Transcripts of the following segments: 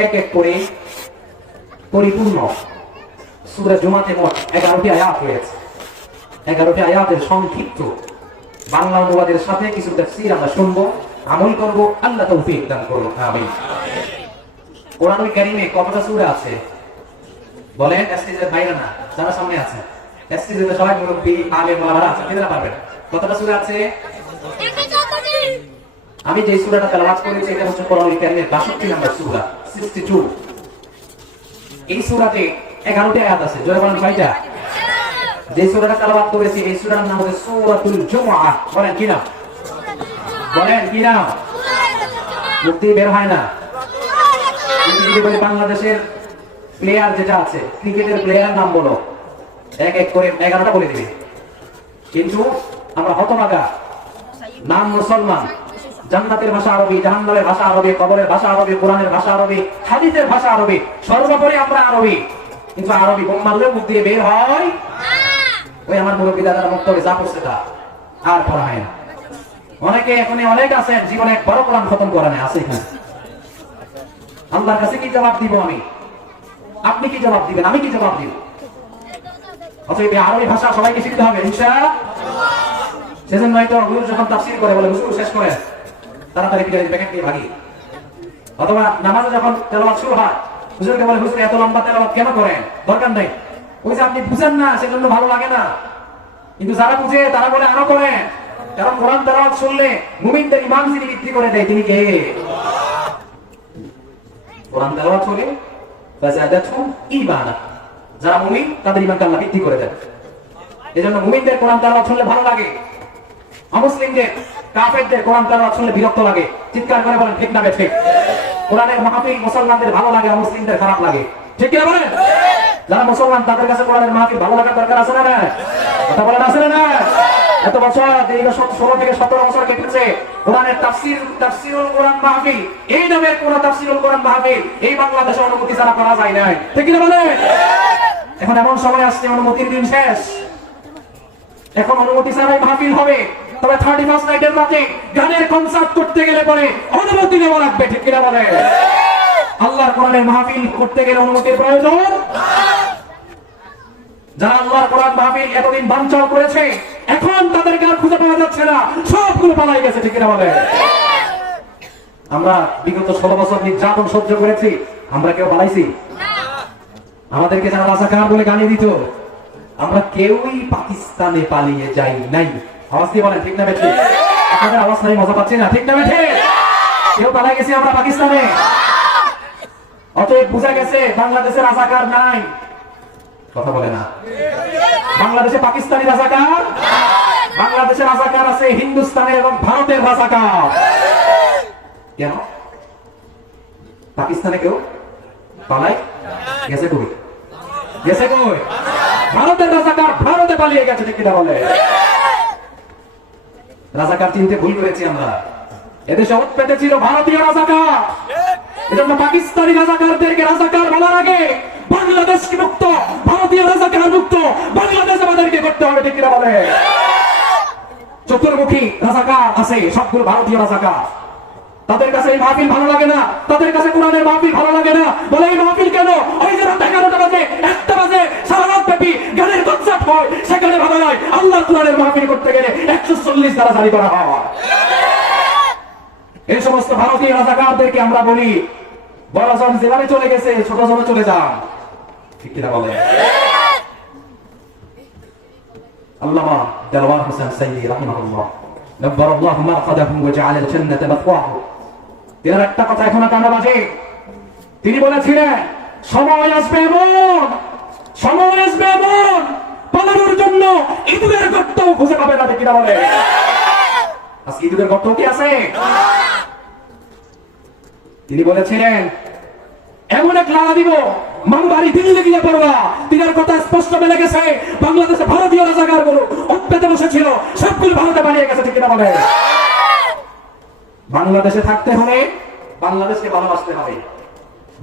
এক এক করে পরিপূর্ণ সূরা জুমাতে মোট 11টি আয়াত রয়েছে। 11টি আয়াতের সংক্ষিপ্ত বাংলা অনুবাদের সাথে কিছু তাফসীর আমরা শুনবো, আমল করব, আল্লাহ তৌফিক দান করুন, আমিন। কোরআনুল কারীমে কতটা সূরা আছে বলেন? এসটিজের বাইরে না, যারা সামনে আছে এসটিজের সবাই মুরব্বি আলেম ওলামারা আছে, কিনা পারবেন? কতটা সূরা আছে? আমি যে সূরাটা তেলাওয়াত করেছি এটা হচ্ছে কোরআনুল কারীমের 62 নম্বর সূরা 62। এই সূরাতে 11টি আয়াত আছে। জোরে বলেন কয়টা? যে সূরাটা তেলাওয়াত করেছি এই সূরার নাম হচ্ছে সূরাতুল জুমআহ। বলেন কি নাম? বলেন কি নাম? মুক্তি বের হয় না। বাংলাদেশের প্লেয়ার যেটা আছে, ক্রিকেটের প্লেয়ার নাম বলো, এক এক করে 11টা বলে দিবে। কিন্তু আমরা হতভাগা, নাম মুসলমান, জান্নাতের ভাষা আরবি, জাহান্নামের ভাষা আরবি, কবরের ভাষা আরবি, কোরআনের ভাষা আরবি, হাদিসের ভাষা আরবি, সর্বোপরি আমরা আরবি। কিন্তু আরবি বোম মারলেও মুখ দিয়ে বের হয় ওই আমার মুরব্বী দাদারা মুক্ত হয়ে যা করছে তা আর পড়া হয় না। অনেকে এখন অনেক আছেন জীবনে এক বড় কোরআন খতম করা নেই, আছে এখানে। আল্লাহর কাছে কি জবাব দিব আমি? আপনি কি জবাব দিবেন? আমি কি জবাব দিব? অতএব আরবি ভাষা সবাইকে শিখতে হবে ইনশাআল্লাহ। সেজন্য হয়তো হুজুর যখন তাফসীর করে বলে হুজুর শেষ করে তাড়াতাড়ি পিটাই প্যাকেট দিয়ে ভাগি, অথবা নামাজে যখন তেলাওয়াত শুরু হয় হুজুরকে বলে হুজুর এত লম্বা তেলাওয়াত কেন করেন? দরকার নেই। ওই যে আপনি বুঝেন না সেজন্য ভালো লাগে না। কিন্তু যারা বুঝে তারা বলে আরো করেন, কারণ কোরআন তেলাওয়াত শুনলে মুমিনদের ঈমান যিনি বৃদ্ধি করে দেয় তিনি কে? কোরআন তেলাওয়াত শুনে ফাযাদাতহুম ঈমানা, যারা মুমিন তাদের ঈমানকে আল্লাহ বৃদ্ধি করে দেয়। এজন্য মুমিনদের কোরআন তেলাওয়াত শুনলে ভালো লাগে, অমুসলিমদের কাফেরদের কোরআন তেলাওয়াত শুনলে বিরক্ত লাগে। চিৎকার করে বলেন ঠিক না ঠিক? কোরআনের মাহফিল মুসলমানদের ভালো লাগে, অমুসলিমদের খারাপ লাগে, ঠিক কি বলেন? যারা মুসলমান তাদের কাছে কোরআনের মাহফিল ভালো লাগার দরকার আছে না? কথা বলেন আছে না? এত বছর দীর্ঘ 16 থেকে 17 বছর কেটেছে কোরআনের তাফসীরুল কোরআন মাহফিল, এই নামের কোন তাফসীরুল কোরআন মাহফিল এই বাংলাদেশে অনুমতি ছাড়া করা যায় না, ঠিক কি বলেন? এখন এমন সময় আসছে অনুমতির দিন শেষ, এখন অনুমতি ছাড়াই মাহফিল হবে। তবে 31 নাইটের রাতে গানের কনসার্ট করতে গেলে পরে অনুমতি নেওয়া লাগবে, ঠিক কিনা বলে? আল্লাহর কোরআনের মাহফিল করতে গেলে অনুমতির প্রয়োজন। যারা আল্লাহর কোরআন মাহফিল এতদিন বানচাল করেছে এখন তাদেরকে আর খুঁজে পাওয়া যাচ্ছে না, সবগুলো পালাই গেছে, ঠিক কিনা বলে? আমরা বিগত 16 বছর নির্যাতন সহ্য করেছি, আমরা কেউ পালাইছি? আমাদেরকে যারা রাজাকার বলে গালি দিত আমরা কেউই পাকিস্তানে পালিয়ে যাই নাই। আওয়াজ দিয়ে বলেন ঠিক না বেঠি? আপনাদের আওয়াজ নাই, মজা পাচ্ছি না, ঠিক না বেঠি? কেউ পালাই গেছি আমরা পাকিস্তানে। অতএব বোঝা গেছে বাংলাদেশে রাজাকার নাই। কথা বলে না? বাংলাদেশে পাকিস্তানি রাজাকার, বাংলাদেশে রাজাকার আছে হিন্দুস্তানের এবং ভারতের রাজাকার। কেন পাকিস্তানে কেউ পালাই গেছে? কই গেছে? কই? ভারতের রাজাকার ভারতে পালিয়ে গেছে, ঠিক কিনা বলে? রাজাকার চিনতে ভুল করেছি আমরা। এদেশে উৎপেতে ছিল ভারতীয় রাজাকার, এজন্য পাকিস্তানি রাজাকারদেরকে রাজাকার বলার আগে বাংলাদেশ মুক্ত, ভারতীয় রাজাকার মুক্ত বাংলাদেশ আমাদেরকে করতে হবে, ঠিক কিনা বলে? চতুর্মুখী রাজাকার আছে, সবগুলো ভারতীয় রাজাকার। তাদের কাছে এই মাহফিল ভালো লাগে না, তাদের কাছে কোরআনের মাহফিল ভালো লাগে না। বলে এই মাহফিল কেন? ওই যে রাত 11টা বাজে 1টা বাজে সারা রাত ব্যাপী গানের কনসার্ট হয়, সেখানে ভালো নয়। আল্লাহর কোরআনের মাহফিল করতে গেলে 140 দ্বারা জারি করা হয়। এই সমস্ত ভারতীয় রাজাকারদেরকে আমরা বলি বড়জন যেভাবে চলে গেছে ছোট জন চলে যান, ঠিক কিনা বলে? আল্লামা দেলওয়ার হোসেন সাইয়্যিদ রাহিমাহুল্লাহ নব্বারাল্লাহু মারকাদাহু ওয়া জাআলা আল-জান্নাতা মাথওয়াহু, এর একটা কথা এখনো কানে বাজে। তিনি বলেছিলেন সময় আসবে এমন, সময় আসবে এমন পালানোর জন্য ইঁদুরের গর্ত খুঁজে পাবে না, ঠিক কিনা বলে? আজকে ইঁদুরের গর্ত কি আছে? তিনি বলেছিলেন এমন এক লাগা দিব মামবাড়ি দিল্লি গিয়ে পড়বা। তিনার কথা স্পষ্ট বেলে গেছে বাংলাদেশে ভারতীয় রাজাকার গুলো উৎপেতে বসেছিল, সবগুলো ভারতে পালিয়ে গেছে, ঠিক কিনা বলে? বাংলাদেশে থাকতে হলে বাংলাদেশকে ভালোবাসতে হবে।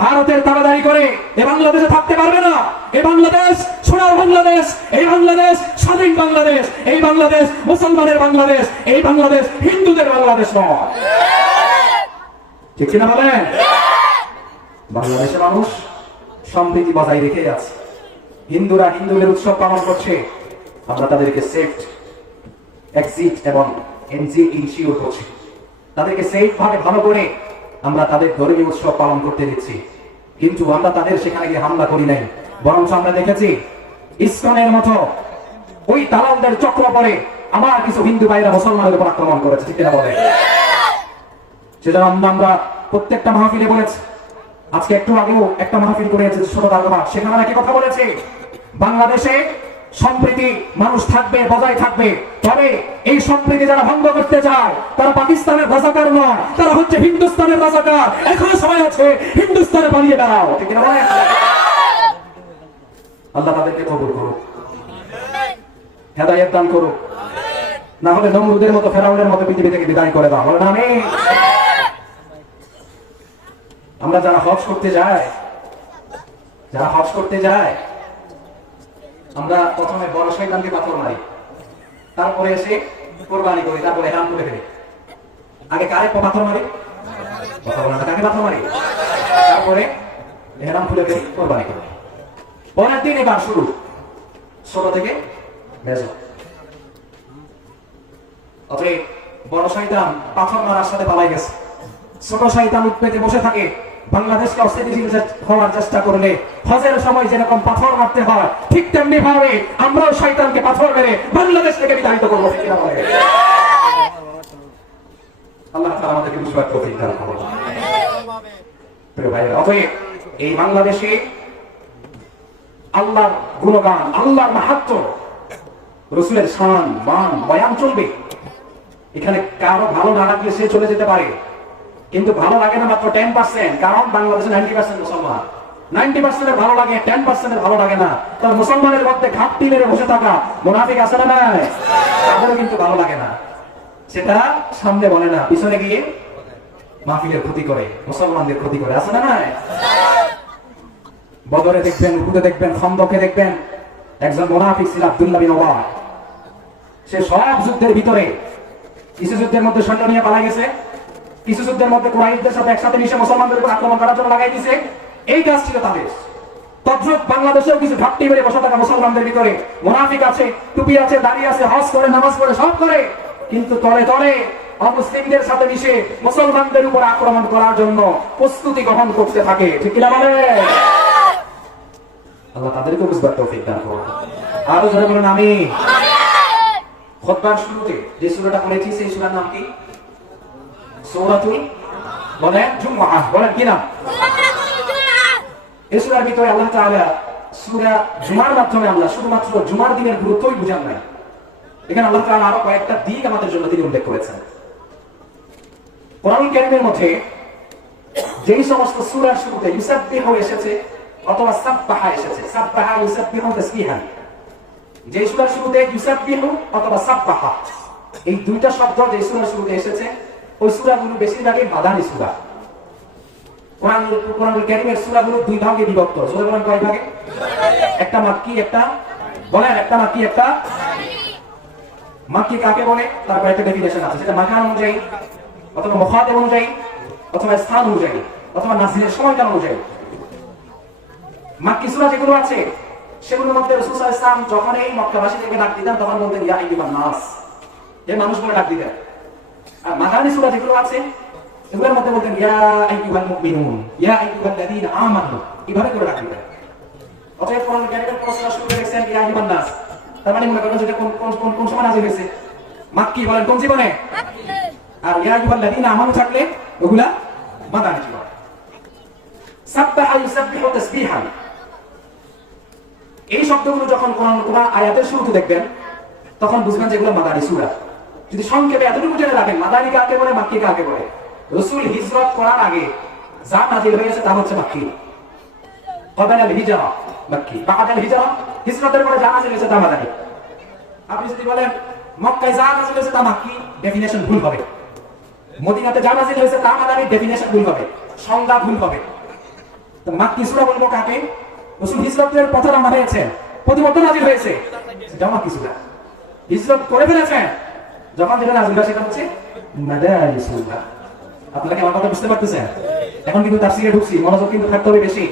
ভারতের তাড়াতাড়ি করে এ বাংলাদেশে থাকতে পারবে না। এই বাংলাদেশ সোনার বাংলাদেশ, এই বাংলাদেশ স্বাধীন বাংলাদেশ, এই বাংলাদেশ মুসলমানের বাংলাদেশ, এই বাংলাদেশ হিন্দুদের বাংলাদেশ নয়, ঠিক কিনা বলেন? বাংলাদেশের মানুষ সম্প্রীতি বজায় রেখে আছে। হিন্দুরা হিন্দুদের উৎসব পালন করছে, আমরা তাদেরকে সেফ এক্সিট এবং এনজিট ইনশিওর করছি। তাদেরকে সেফ ভাবে ভালো করে আমরা তাদের ধর্মীয় উৎসব পালন করতে দিচ্ছি। কিন্তু আমরা তাদের সেখানে গিয়ে হামলা করি নাই, বরঞ্চ আমরা দেখেছি ইসলামের মতো ওই দালালদের চক্র পরে আমার কিছু হিন্দু ভাইরা মুসলমানের উপর আক্রমণ করেছে, ঠিক না বলে? সেজন্য আমরা প্রত্যেকটা মাহফিলে বলেছি, আজকে একটু আগেও একটা মাহফিল করেছে ছোট দারোগা, সেখানে একই কথা বলেছে, বাংলাদেশে সম্প্রীতি মানুষ থাকবে, বজায় থাকবে, তবে এই সম্প্রীতি যারা ভঙ্গ করতে চায় তারা পাকিস্তানের রাজাকার নয়, তারা হচ্ছে হিন্দুস্তানের রাজাকার। এখনো সময় আছে, হিন্দুস্তানে পালিয়ে বেড়াও, ঠিক না বলে? আল্লাহ তাদেরকে কবুল করুক, হেদায়েত দান করুক, না হলে নমরুদের মতো ফেরাউনের মতো পৃথিবী থেকে বিদায় করে দাও, বলে না আমি। আমরা যারা হজ করতে যাই, আমরা প্রথমে বড় শয়তানকে পাথর মারি, তারপরে এসে কোরবানি করি, তারপরে হেরাম করে ফেলি। আগে কারে পাথর মারি? কথা বলেন না, কাকে পাথর মারি? তারপরে হেরাম খুলে ফেলি, কোরবানি করি। পরের দিন এবার শুরু, ছোট থেকে মেজো। অতএব বড় শয়তান পাথর মারার সাথে পালাই গেছে, ছোট শয়তান উৎপেতে বসে থাকে। বাংলাদেশকে অস্থিতিশীল হওয়ার চেষ্টা করলে হজের সময় যেরকম পাথর মারতে হয়, ঠিক তেমনি ভাবে আমরাও শয়তানকে পাথর মেরে বাংলাদেশ থেকে বিতাড়িত করবো, ঠিক না বলে? আল্লাহ তাআলা আমাদেরকে বুঝবার তৌফিক দান করুন। প্রিয় ভাইরা, অতএব এই বাংলাদেশে আল্লাহর গুণগান, আল্লাহর মাহাত্ম্য, রাসূলের শান, মান, বয়ান চলবে। এখানে কারো ভালো না লাগলে সে চলে যেতে পারে, কিন্তু ভালো লাগে না মাত্র 10%, কারণ বাংলাদেশে 90% মুসলমান। 90% ভালো লাগে, 10% ভালো লাগে না। তার মুসলমানের মধ্যে ঘাপটি মেরে বসে থাকা মুনাফিক আছে না নাই? তাদেরও কিন্তু ভালো লাগে না, সেটা সামনে বলে না, পিছনে গিয়ে মাহফিলের ক্ষতি করে, মুসলমানদের ক্ষতি করে, আছে না নাই? বদরে দেখবেন, উহুদে দেখবেন, খন্দকে দেখবেন, একজন মুনাফিক ছিল আব্দুল্লাহ বিন ওবায়। সে সব যুদ্ধের ভিতরে, কিছু যুদ্ধের মধ্যে সৈন্য নিয়ে পালা গেছে, কিছু যুদ্ধের মধ্যে কুরাইশদের সাথে একসাথে মিশে মুসলমানদের উপর আক্রমণ করার জন্য লাগাই দিয়েছে। এই কাজ ছিল তাদের। তদ্রুপ বাংলাদেশেও কিছু ঘাপটি মেরে বসে থাকা মুসলমানদের ভিতরে মুনাফিক আছে, টুপি আছে, দাড়ি আছে, হজ করে, নামাজ পড়ে, সব করে, কিন্তু তলে তলে অমুসলিমদের সাথে মিশে মুসলমানদের উপর আক্রমণ করার জন্য প্রস্তুতি গ্রহণ করতে থাকে, ঠিক কিনা বলে? আল্লাহ তাদেরকে বুঝবার তৌফিক দান করুন। আরো জোরে বলুন আমিন। খুতবার শুরুতে যে সূরাটা পড়েছি সেই সূরার নাম কি? সূরাতুল বলেন জুমআহ, বলেন কি নাম? এই সূরার ভিতরে আল্লাহ তাআলা সূরা জুমার মাধ্যমে আমরা শুধুমাত্র জুমার দিনের গুরুত্বই বুঝান নাই, এখানে আল্লাহ তাআলা আরো কয়েকটা দিক আমাদের জন্য তিনি উল্লেখ করেছেন। কোরআনুল কারীমের মধ্যে যেই সমস্ত সূরার শুরুতে ইউসাব্বিহু এসেছে অথবা সাব্বাহা এসেছে, সাব্বাহা ইউসাব্বিহু তাসবিহান, যে সূরার শুরুতে ইউসাব্বিহু অথবা সাব্বাহা, এই দুইটা শব্দ যে সূরার শুরুতে এসেছে, ওই সূরাগুলো বেশিরভাগই মাদানী সূরা। কোরআনুল কারীমের সূরাগুলো দুই ভাগে বিভক্ত। সূরা বলেন কয় ভাগে? একটা মাক্কি, একটা বলেন, একটা মাক্কি, একটা মাক্কি কাকে বলে তারপর একটা ডেফিনেশন আছে, সেটা মাকান অনুযায়ী অথবা মুখাতাব অনুযায়ী অথবা স্থান অনুযায়ী অথবা নাযিলের সময়কাল অনুযায়ী। মাক্কি সূরা যেগুলো আছে সেগুলোর মধ্যে রাসূল সাল্লাল্লাহু আলাইহি ওয়াসাল্লাম যখন এই মক্কাবাসীদেরকে ডাক দিতেন তখন বলতেন ইয়া আইয়ুহান নাস, এই মানুষ বলে ডাক দিতেন। আর মাদানী সূরা যেগুলো আছে এগুলোর মধ্যে বলতেন ইয়া আইয়ুহাল মুমিনুন, ইয়া আইয়ুহাল্লাযীনা আমানু, এইভাবে করে ডাক দিতেন। অতএব কোরআনুল কারীমের প্রশ্ন শুরু করেছেন ইয়া আইয়ুহান নাস, তার মানে মনে করেন যে কোন সময় নাযিল হয়েছে? মাক্কি, বলেন কোন জীবনে? আর ইয়া আইয়ুহাল্লাযীনা আমানু থাকলে ওগুলা মাদানী সূরা। সাব্বাহা ইউসাব্বিহু তাসবিহান, এই শব্দগুলো যখন কোন আয়াতের শুরুতে দেখবেন তখন বুঝবেন যেগুলো মাদানী সূরা। যদি সংক্ষেপে এতটুকু জেনে রাখেন মাদানী কাকে বলে, মাক্কি কাকে বলে। রাসূল হিজরত করার আগে যা নাযিল হয়েছে তা হচ্ছে মাক্কি। ক্বাবলাল হিজরা মাক্কি, বা'দাল হিজরা হিজরতের পরে যা নাযিল হয়েছে তা মাদানী। আপনি যদি বলেন মক্কায় যা নাযিল হয়েছে তা মাক্কি, ডেফিনেশন ভুল হবে। মদিনাতে যা নাযিল হয়েছে তা মাদানী, ডেফিনেশন ভুল হবে, সংজ্ঞা ভুল হবে। তো মাক্কি সূরা বলবো কাকে? রাসূল হিজরতের পথে রওনা হয়েছেন, প্রতিমধ্যে নাযিল হয়েছে, সেটা মাক্কি সূরা। হিজরত করে ফেলেছেন, যখন যেটা নাযিল হয় সেটা হচ্ছে মাদানী সূরা। আপনারা কি আমার কথা বুঝতে পারতেছেন? এখন কিন্তু তাফসীরে ঢুকছি, মনোযোগ কিন্তু থাকতে হবে বেশি।